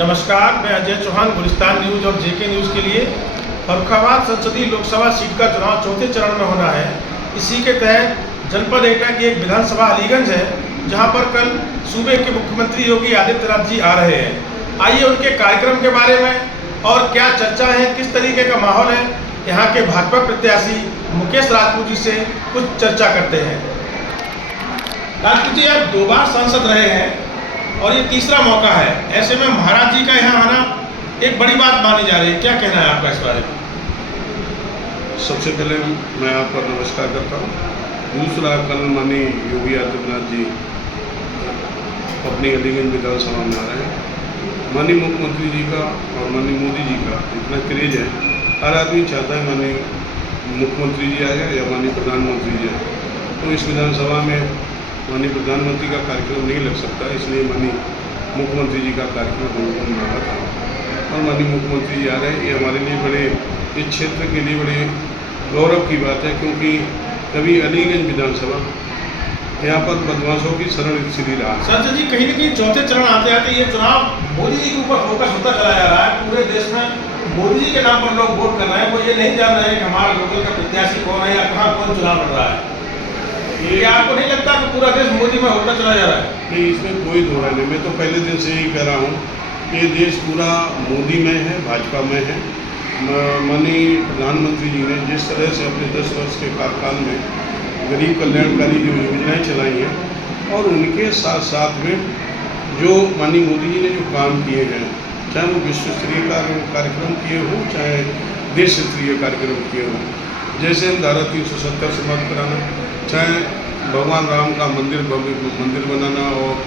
नमस्कार, मैं अजय चौहान, गुलिस्तान न्यूज़ और जेके न्यूज़ के लिए। फर्रुखाबाद संसदीय लोकसभा सीट का चुनाव चौथे चरण में होना है। इसी के तहत जनपद एटा की एक विधानसभा अलीगंज है, जहां पर कल सूबे के मुख्यमंत्री योगी आदित्यनाथ जी आ रहे हैं। आइए उनके कार्यक्रम के बारे में और क्या चर्चा है, किस तरीके का माहौल है, यहाँ के भाजपा प्रत्याशी मुकेश राजपूत जी से कुछ चर्चा करते हैं। राजपूत जी, आप 2 बार सांसद रहे हैं और ये तीसरा मौका है। ऐसे में महाराज जी का यहाँ आना एक बड़ी बात मानी जा रही है, क्या कहना है आपका इस बारे में? सबसे पहले मैं आपका नमस्कार करता हूँ। दूसरा, कल माननीय योगी आदित्यनाथ जी अपनी अलीगंज विधानसभा में आ रहे हैं। माननीय मुख्यमंत्री जी का और माननीय मोदी जी का इतना क्रेज है, हर आदमी चाहता है माननीय मुख्यमंत्री जी आए या माननीय प्रधानमंत्री जी आए। तो इस विधानसभा में माननीय प्रधानमंत्री का कार्यक्रम नहीं लग सकता, इसलिए माननीय मुख्यमंत्री जी का कार्यक्रम हमको मांगा था और माननीय मुख्यमंत्री जी आ रहे हैं। ये हमारे लिए बड़े, इस क्षेत्र के लिए बड़े गौरव की बात है, क्योंकि कभी अलीगंज विधानसभा यहाँ पर बदमाशों की शरण स्थिति रहा। संसद जी, कहीं न कहीं चौथे चरण आते आते ये चुनाव मोदी जी के ऊपर फोकस होता चला जा रहा है। पूरे देश में मोदी जी के नाम पर लोग वोट कर रहे हैं, वो ये नहीं जान रहे हैं कि हमारा लोकल का प्रत्याशी कौन है या कहाँ कौन चुनाव लड़ रहा है। ये आपको नहीं लगता कि पूरा देश मोदी में होता चला जा रहा है? नहीं, इसमें कोई दो राय नहीं। मैं तो पहले दिन से ही कह रहा हूँ कि देश पूरा मोदी में है, भाजपा में है। माननीय प्रधानमंत्री जी ने जिस तरह से अपने 10 वर्ष के कार्यकाल में गरीब कल्याणकारी जो योजनाएं चलाई हैं और उनके साथ साथ में जो माननीय मोदी जी ने जो काम किए हैं, चाहे वो विश्व स्तरीय कार्यक्रम किए हों, चाहे देश स्तरीय कार्यक्रम किए हों, जैसे हम धारा 370 समाप्त कराना, चाहे भगवान राम का मंदिर बनाना और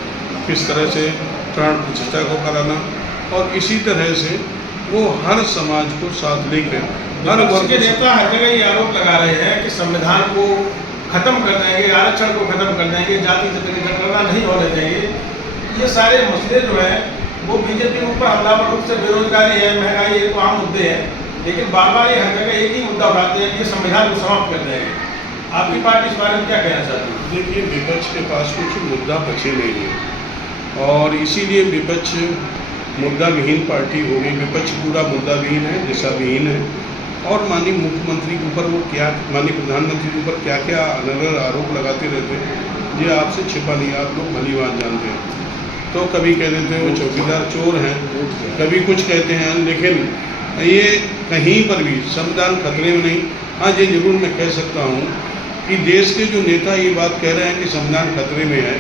किस तरह से प्राण प्रतिष्ठा को कराना, और इसी तरह से वो हर समाज को साथ लेकर हर वर्ग के नेता हर जगह ये आरोप लगा रहे हैं कि संविधान को खत्म कर देंगे, आरक्षण को खत्म कर देंगे, जाति जनगणना नहीं होने देंगे। ये सारे मसले जो हैं वो बीजेपी के ऊपर हमलावर रूप से बेरोजगारी है, महंगाई, ये तो आम मुद्दे हैं, लेकिन बार बार ये हर जगह एक ही मुद्दा उठाते हैं कि संविधान को समाप्त कर देंगे। आपकी पार्टी इस बारे में क्या कहना चाहती है? देखिए, विपक्ष के पास कुछ मुद्दा बचे नहीं है और इसीलिए विपक्ष मुद्दा विहीन पार्टी हो गई। विपक्ष पूरा मुद्दा विहीन है, दिशा विहीन है और माननीय मुख्यमंत्री के ऊपर वो क्या, माननीय प्रधानमंत्री के ऊपर क्या क्या अनर्गल आरोप लगाते रहते हैं, ये आपसे छिपा नहीं, आप लोग भली बात जानते हैं। तो कभी कह देते हैं वो चौकीदार चोर हैं, कभी कुछ कहते हैं, लेकिन ये कहीं पर भी संविधान खतरे में नहीं। हाँ, ये जरूर मैं कह सकता हूँ कि देश के जो नेता ये बात कह रहे हैं कि संविधान खतरे में है,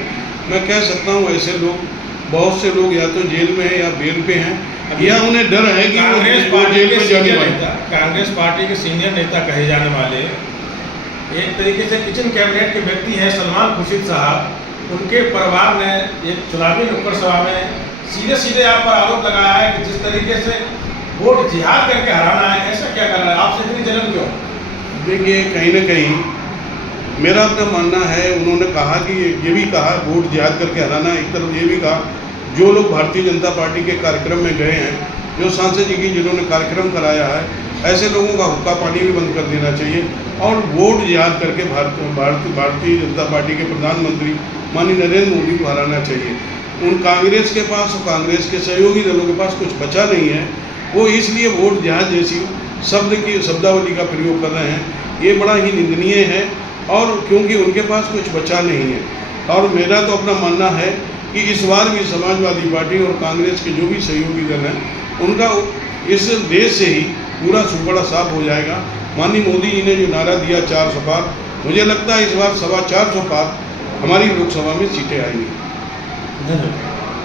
मैं कह सकता हूँ ऐसे लोग, बहुत से लोग या तो जेल में हैं या बेल पे हैं, या उन्हें डर है कि वो जेल में जाने वाले। कांग्रेस पार्टी के सीनियर नेता कहे जाने वाले एक तरीके से किचन कैबिनेट के व्यक्ति हैं सलमान खुर्शीद साहब, उनके परिवार ने एक चुनावी नुक्कड़ सभा में सीधे सीधे आप पर आरोप लगाया है कि जिस तरीके से वोट जिहाद करके हराना है, ऐसा क्या करना है? आपसे इतनी जलन क्यों? देखिए, कहीं न कहीं मेरा अपना मानना है, उन्होंने कहा कि ये भी कहा वोट जिहाद करके हराना, एक तरफ ये भी कहा जो लोग भारतीय जनता पार्टी के कार्यक्रम में गए हैं, जो सांसद जी की जिन्होंने कार्यक्रम कराया है, ऐसे लोगों का हुक्का पानी भी बंद कर देना चाहिए और वोट जिहाद करके भारतीय जनता पार्टी के प्रधानमंत्री माननीय नरेंद्र मोदी को हराना चाहिए। उन कांग्रेस के पास और कांग्रेस के सहयोगी दलों के पास कुछ बचा नहीं है, वो इसलिए वोट जिहाद जैसी शब्दावली का प्रयोग कर रहे हैं। ये बड़ा ही निंदनीय है और क्योंकि उनके पास कुछ बचा नहीं है। और मेरा तो अपना मानना है कि इस बार भी समाजवादी पार्टी और कांग्रेस के जो भी सहयोगी दल हैं, उनका इस देश से ही पूरा सुपड़ा साफ हो जाएगा। माननीय मोदी जी ने जो नारा दिया 400 पार, मुझे लगता है इस बार 425 पार हमारी लोकसभा में सीटें आएंगी। धन्यवाद।